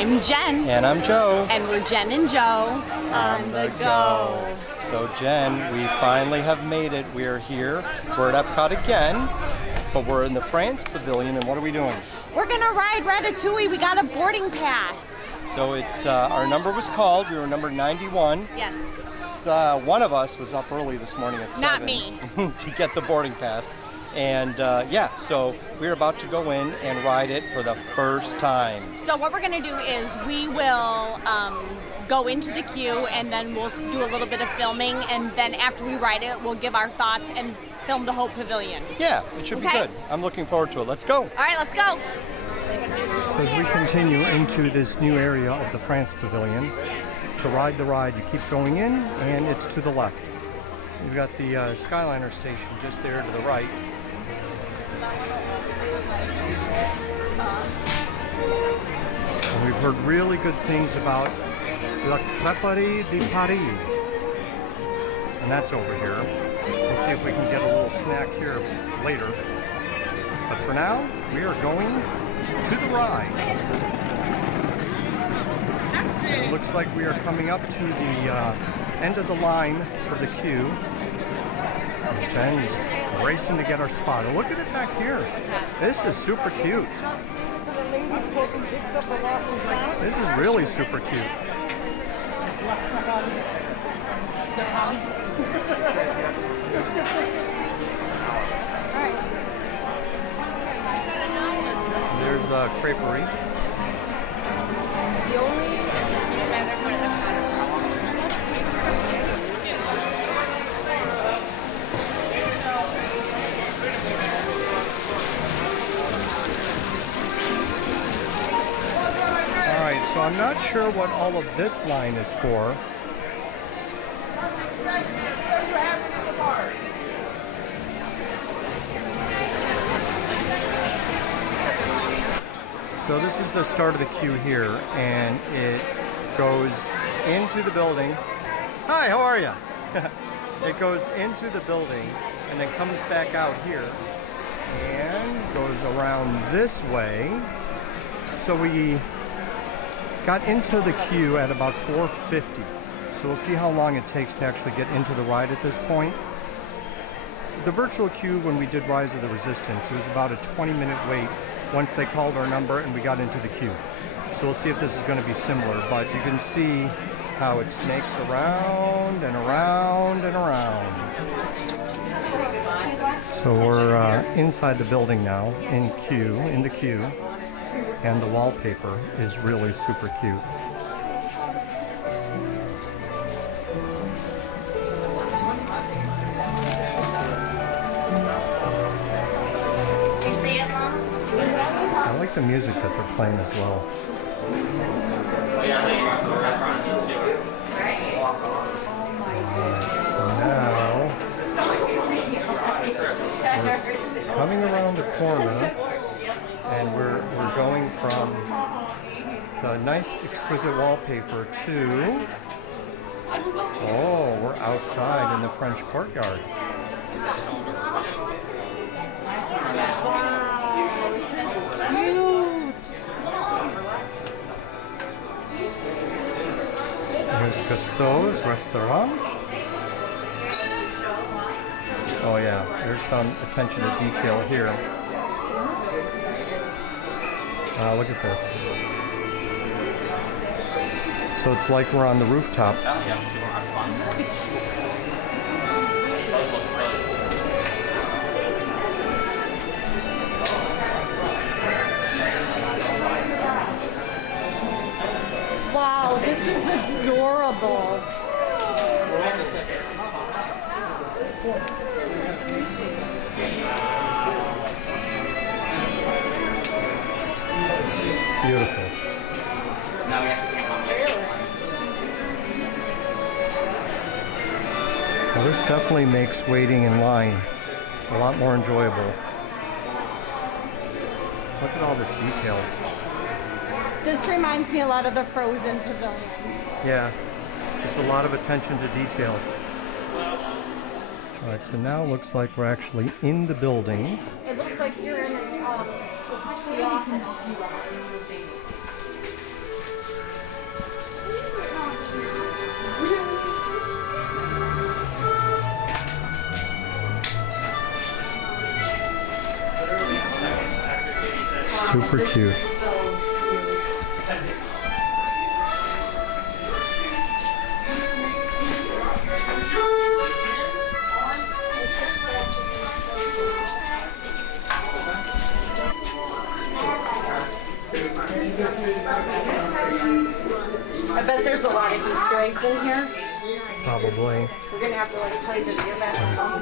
I'm Jen. And I'm Joe. And we're Jen and Joe on the go. So Jen, we finally have made it. We are here. We're at Epcot again, but we're in the France Pavilion, and what are we doing? We're gonna ride Ratatouille. We got a boarding pass. So it's our number was called. We were number 91. Yes. One of us was up early this morning at 7. Not me. To get the boarding pass. And yeah, so we're about to go in and ride it for the first time. So what we're gonna do is we will go into the queue and then we'll do a little bit of filming, and then after we ride it, we'll give our thoughts and film the whole pavilion. Yeah, it should be good. I'm looking forward to it. Let's go. All right, let's go. So as we continue into this new area of the France Pavilion, to ride the ride, you keep going in, and it's to the left. You've got the Skyliner station just there to the right. And we've heard really good things about La Crêperie de Paris. And that's over here. We'll see if we can get a little snack here later. But for now, we are going to the ride. It looks like we are coming up to the end of the line for the queue. Jen's racing to get our spot. Oh, look at it back here. This is super cute. This is really super cute. There's the creperie. The only So I'm not sure what all of this line is for. So this is the start of the queue here, and it goes into the building. Hi, how are you? It goes into the building and then comes back out here and goes around this way. So we got into the queue at about 4:50, so we'll see how long it takes to actually get into the ride at this point. The virtual queue when we did Rise of the Resistance, it was about a 20-minute wait once they called our number and we got into the queue. So we'll see if this is going to be similar, but you can see how it snakes around and around and around. So we're inside the building now, in the queue. And the wallpaper is really super cute. I like the music that they're playing as well. So now we're coming around the corner. And we're going from the nice exquisite wallpaper to, oh, we're outside in the French courtyard. There's Gusteau's restaurant. Oh yeah, there's some attention to detail here. Look at this. So it's like we're on the rooftop. wow, this is adorable. Beautiful. Well, this definitely makes waiting in line a lot more enjoyable. Look at all this detail. This reminds me a lot of the Frozen Pavilion. Yeah, just a lot of attention to detail. All right, so now it looks like we're actually in the building. It looks like you're in the office. Super cute. I bet there's a lot of Easter eggs in here. Probably. We're gonna have to like play the video basketball.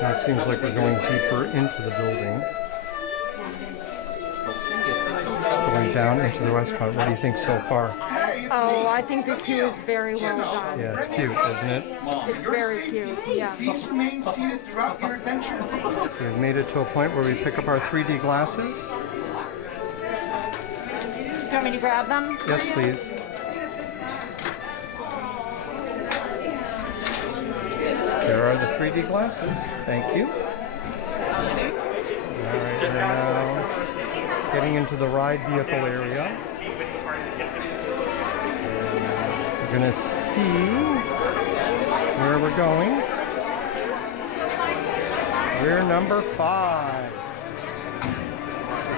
Now it seems like we're going deeper into the building. Going down into the restaurant. What do you think so far? Oh, I think the queue is very well done. Yeah, it's cute, isn't it? It's very cute, yeah. Please remain seated throughout your adventure. We've made it to a point where we pick up our 3D glasses. Do you want me to grab them? Yes, please. There are the 3D glasses. Thank you. Alright, we're now getting into the ride vehicle area. We're gonna see where we're going. We're number 5. So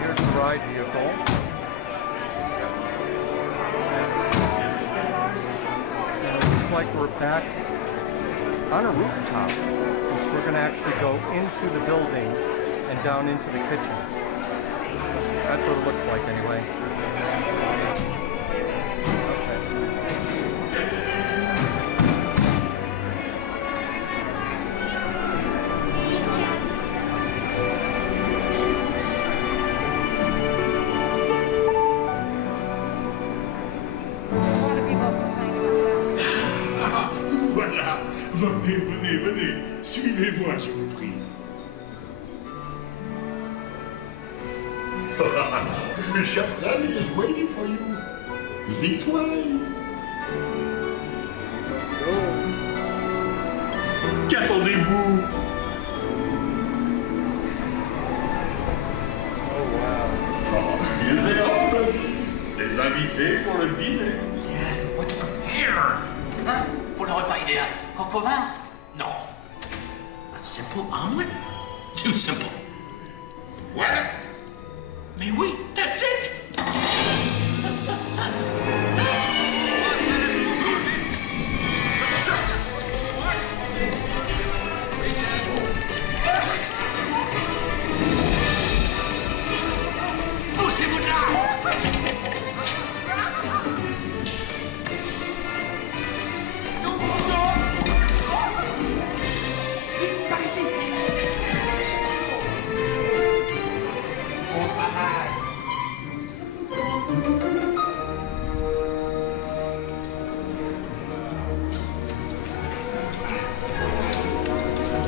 here's the ride vehicle. And it looks like we're back on a rooftop. And so we're gonna actually go into the building and down into the kitchen. That's what it looks like anyway. Voilà, venez, venez, venez, suivez-moi, je vous prie. Chef Remy is waiting for you. This way. Qu'attendez-vous? Oh wow. Oh, ils et hommes, des invités pour le dîner. Yes, but what to prepare? Hein? Pour le repas idéal. Coq au vin? No. A simple omelet? Too simple. Voilà. Mais oui, that's it! Poussez-vous de là! Vite, par ici! Bon travail!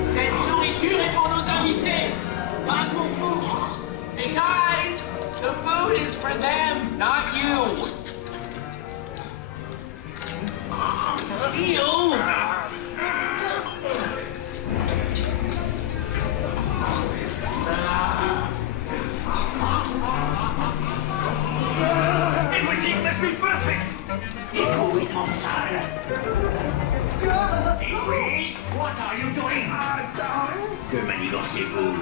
Cette nourriture est pour nos invités, pas pour vous. Hey guys, the food is for them, not you. Ew! Everything must be perfect. Echo est en salle. Et oui, what are you doing? Que manigancez-vous?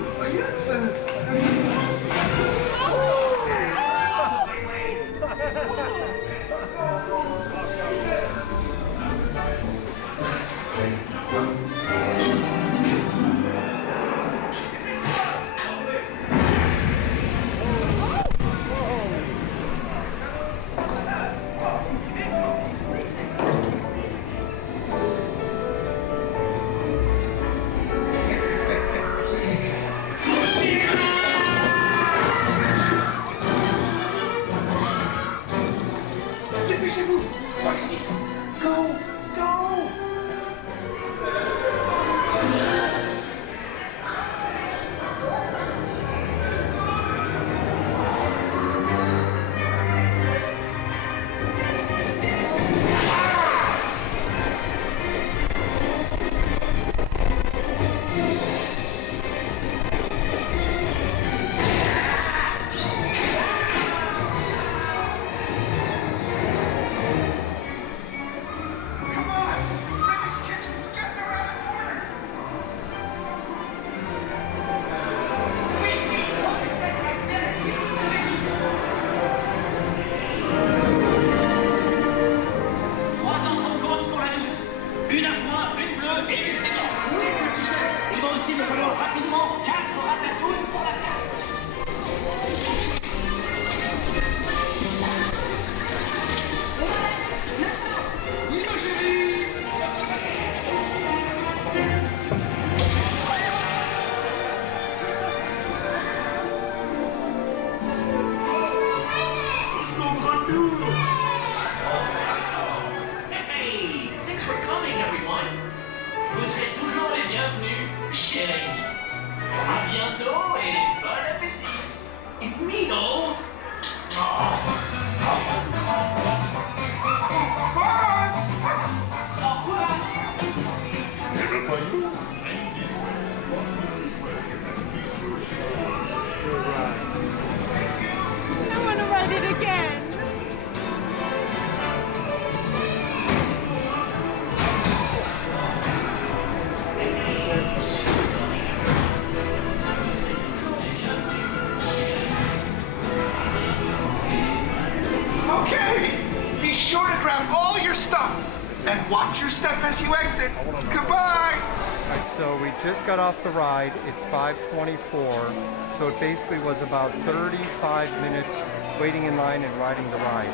Watch your step as you exit. Goodbye. Alright, so we just got off the ride. It's 5:24, so it basically was about 35 minutes waiting in line and riding the ride.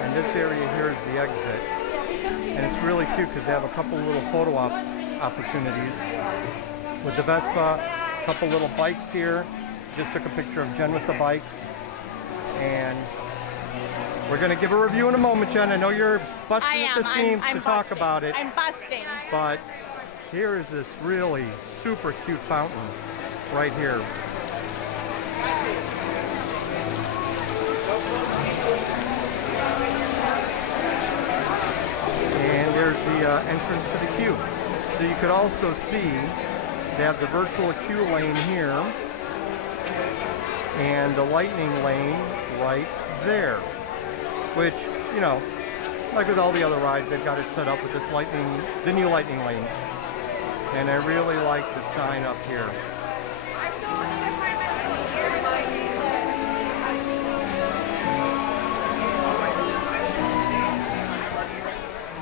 And this area here is the exit. And it's really cute because they have a couple little photo opportunities with the Vespa, a couple little bikes here. Just took a picture of Jen with the bikes. And we're going to give a review in a moment, Jen. I know you're busting at the seams to talk about it. I'm busting. But here is this really super cute fountain right here. And there's the entrance to the queue. So you could also see they have the virtual queue lane here and the lightning lane right there. Which, you know, like with all the other rides, they've got it set up with this the new lightning lane. And I really like the sign up here.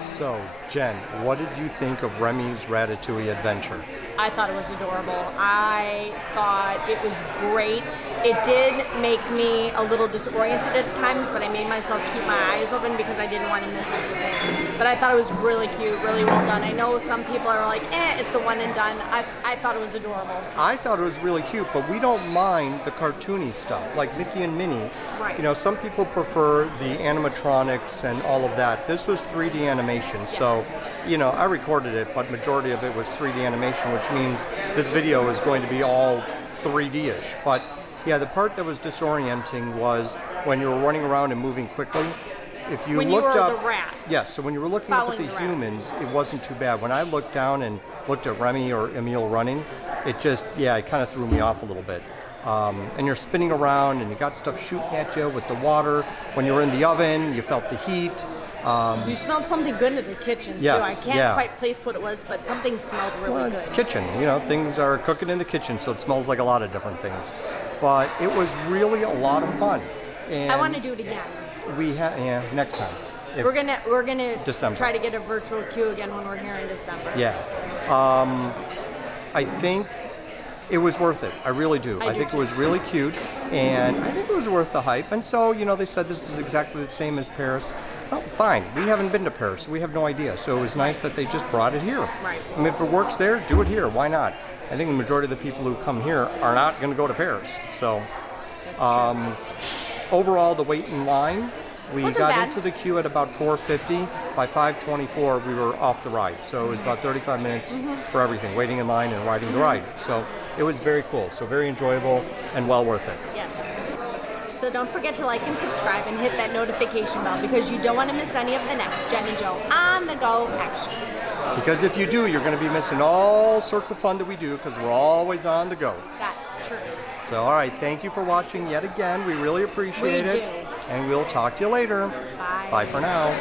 So, Jen, what did you think of Remy's Ratatouille Adventure? I thought it was adorable. I thought it was great. It did make me a little disoriented at times, but I made myself keep my eyes open because I didn't want to miss anything. But I thought it was really cute, really well done. I know some people are like, it's a one and done. I thought it was adorable. I thought it was really cute, but we don't mind the cartoony stuff, like Mickey and Minnie. Right. You know, some people prefer the animatronics and all of that. This was 3D animation, so, you know, I recorded it, but majority of it was 3D animation, which means this video is going to be all 3D-ish. But yeah, the part that was disorienting was when you were running around and moving quickly. If you when looked you were up, the rat. yes, so when you were looking up at the humans, it wasn't too bad. When I looked down and looked at Remy or Emile running, it just, yeah, it kind of threw me off a little bit. And you're spinning around and you got stuff shooting at you with the water. When you were in the oven, you felt the heat. You smelled something good in the kitchen, yes, too. I can't quite place what it was, but something smelled really good. Kitchen, you know, things are cooking in the kitchen, so it smells like a lot of different things. But it was really a lot of fun. And I want to do it again. Next time. We're gonna December. try to get a virtual queue again when we're here in December. Yeah. I think it was worth it. I really do. I think it was really cute, and I think it was worth the hype. And so, you know, they said this is exactly the same as Paris. Well, fine. We haven't been to Paris, so we have no idea. So it was nice that they just brought it here. Right. I mean, if it works there, do it here. Why not? I think the majority of the people who come here are not going to go to Paris. So, overall, the wait in line, we got into the queue at about 4:50. By 5:24, we were off the ride. So it was about 35 minutes for everything, waiting in line and riding the ride. So it was very cool. So very enjoyable and well worth it. Yes. So don't forget to like and subscribe and hit that notification bell because you don't want to miss any of the next Jen and Joe on the go action. Because if you do, you're going to be missing all sorts of fun that we do because we're always on the go. That's true. So, all right, thank you for watching yet again. We really appreciate it. do. And we'll talk to you later. Bye. Bye for now.